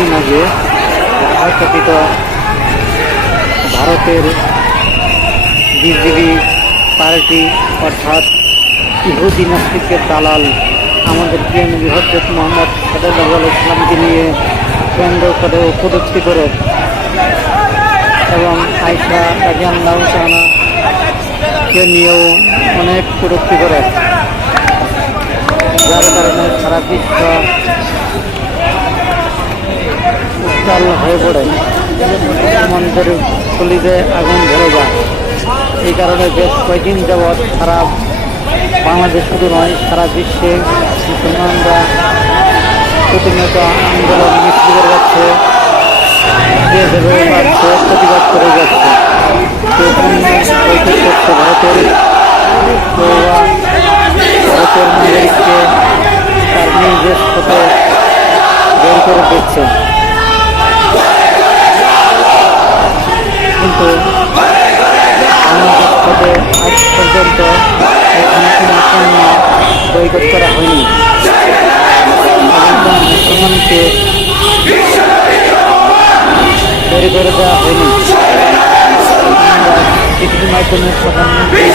কিছুদিন আগে তথাকথিত ভারতের বিজেপি পার্টি, অর্থাৎ ইহুদি নাস্তিকের দালাল, আমাদের নবী হজরত মোহাম্মদ সাদাল ইসলামকে নিয়ে কেন্দ্র করে উপলব্ধি করে এবং আয়সা রাজিয়াল্লাহ কে নিয়েও অনেক কটূক্তি করে। যার কারণে সারা বিশ্ব উত্তাল হয়ে পড়ে। মুসলমানদের কলিতে আগুন ধরে যায়। এই কারণে বেশ কয়েকদিন যাবৎ সারা বাংলাদেশ শুধু নয়, সারা বিশ্বে মুসলমানরা প্রতিনিয়ত আন্দোলন মিছিল করে যাচ্ছে প্রতিবাদ করে যাচ্ছে। ভারতের মুসলমানকে তৈরি করে দেওয়া হয়নি। মাধ্যমে প্রধানমন্ত্রী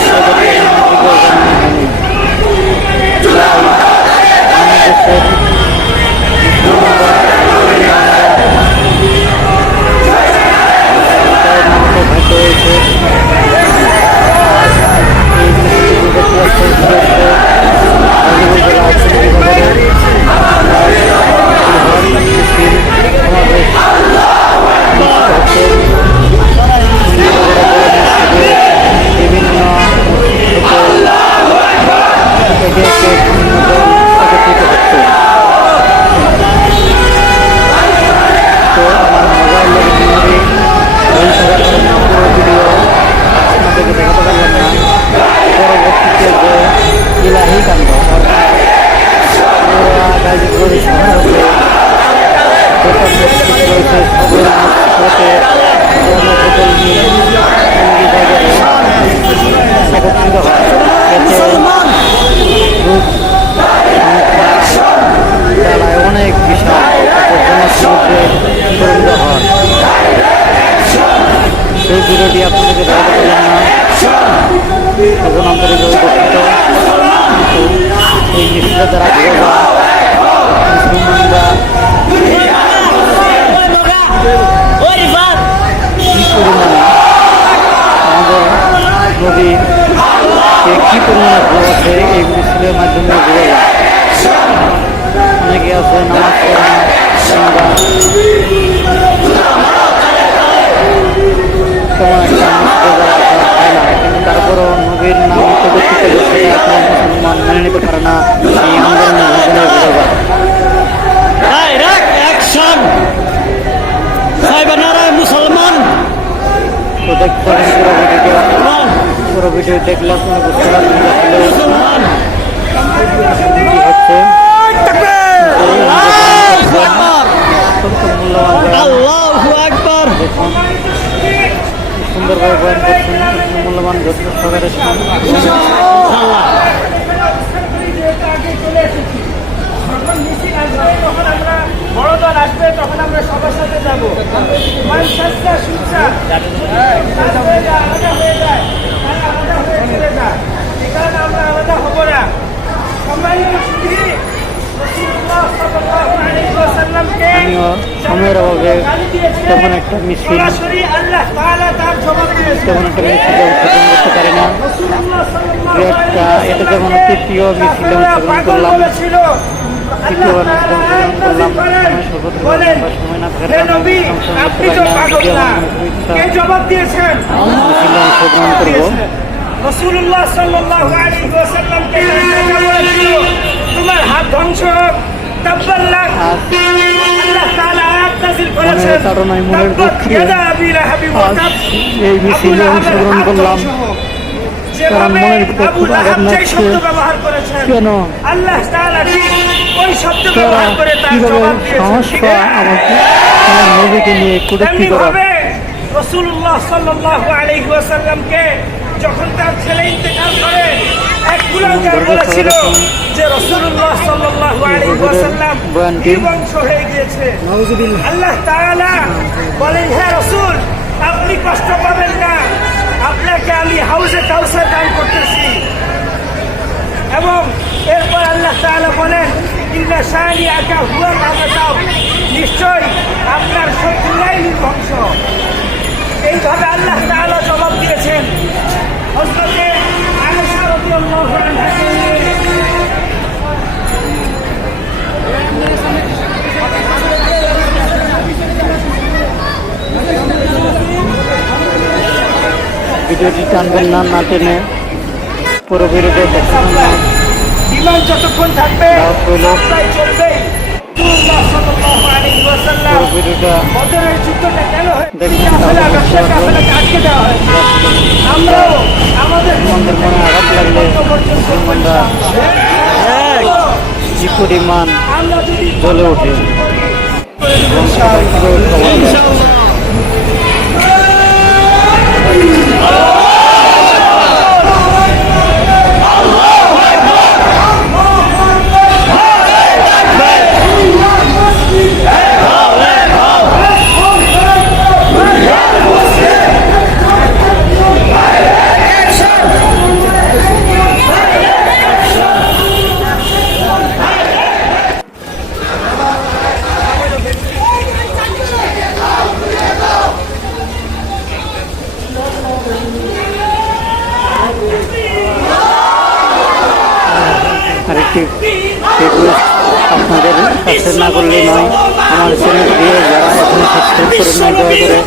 নিয়ে একত্রিত হয়। এতে লোক অনেক বিশাল জনসমুদ্রে পরিণত হয়। সেই ভিডিওটি আপনাদেরকে দেখাতে পারলাম না। এখন আন্তরিক দুঃখিত এই মিছিলের দ্বারা মুসলমানরা নদী কি পরিমাণে ভালোবাসে এই মিছিলের মাধ্যমে ঘুরে যায়। অনেকে আছে নামাজ পড়ে তেমন একটা কিন্তু তারপরও নবীর নাম উপস্থিত সেটা কোনো মুসলমান মেনে নিতে পারে না এই আন্দোলনের মাধ্যমে ঘুরে যায়। মুসলমান! তো দেখতে পারেন পুরো ভিডিও দেখলে আপনি বুঝতে পারবেন হচ্ছে মূল্যবান বয়ান। দেখুন সুন্দরভাবে বয়ান করছেন মূল্যবান শুনুন। যখন মিছিল আসবে তখন আমরা বড় দল আসবে তখন আমরা সবার সাথে যাব। মানসাস্তা সুচ্ছা আলাদা হয়ে যায় আলাদা হয়ে যায় আলাদা হয়ে চলে যায়। কারণে আমরা আলাদা হব না। আমিও সময়ের অভাবে তেমন একটা মিছিল সরাসরি আল্লাহ তাআলা তার জবাব দিয়েছেন তেমন একটা মিছিলে অংশগ্রহণ করতে পারি না। রাসূলুল্লাহ সাল্লাল্লাহু দু আলাইহি একটা এটা যেমন তৃতীয় মিছিলে অংশগ্রহণ করলাম। অংশগ্রহণ করলাম সর্বত্র সময় না থাকার অংশগ্রহণ করব। রসুল্লাহ তোমার হাত ধ্বংস হোক। তাব্বাল্লাক আজ আল্লাহ তাআলা আয়াত নাযিল করেছেন। মনের দুঃখে আজ এই মিছিলে অংশগ্রহণ করলাম। মনের ভিতরে খুব আঘাত লাগছে। কেন? তারা কীভাবে সাহস পায় আমাকে আমার নবীকে নিয়ে কটূক্তি করা। রসুল্লাহ যখন তার ছেলে ইন্তেকাল করে এক কুলাঙ্গার বলেছিল যে রসুল্লাহ সাল্লাল্লাহু আলাইহি ওয়াসাল্লাম বয়ানটি হয়ে গিয়েছে। আল্লাহ তাআলা বলেন হে রসুল আপনি কষ্ট পাবেন না। আপনাকে আমি হাউসে কাউসার দান করতেছি। এবং এরপর আল্লাহ তাআলা বলেন, ইন্না শানি আকা হুয়া মামাতাও নিশ্চয় আপনার শত্রুরাই ধ্বংস এইভাবে আল্লাহ তাআলা জবাব দিয়েছেন। ভিডিওটি টানবেন না না টেনে। পুরো দেখবেন না। বিমান যতক্ষণ থাকবে চলবে। পুরো ভিডিওটা তাহলে আমরাও আমাদের মনে আঘাত লাগলে আমরা পরিমাণ জ্বলে ওঠে। এবং কাছে না করলে নয়। আমার চ্যানেল দিয়ে যারা এখনও সাবস্ক্রাইব করে নাই, দয়া করে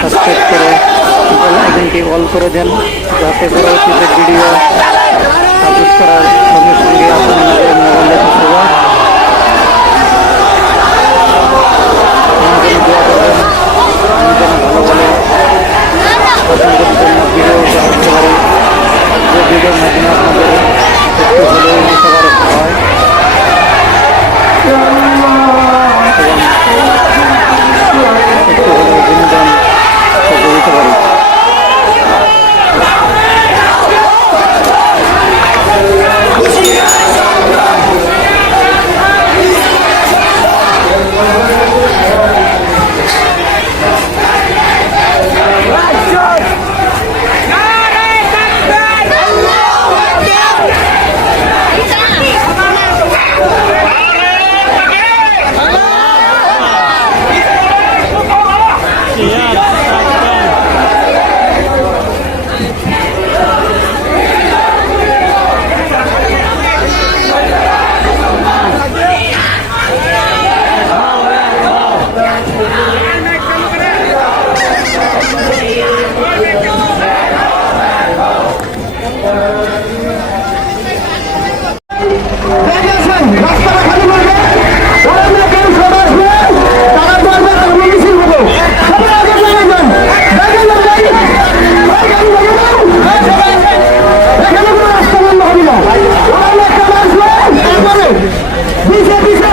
সাবস্ক্রাইব করে বেল অল করে দেন। যাতে পরবর্তীতে ভিডিও আপলোড করার সঙ্গে সঙ্গে আপনাদের মোবাইলে পৌঁছে ভিডিও ভিডিওর মাধ্যমে আপনাদের একটু হলেও পিছে পিছে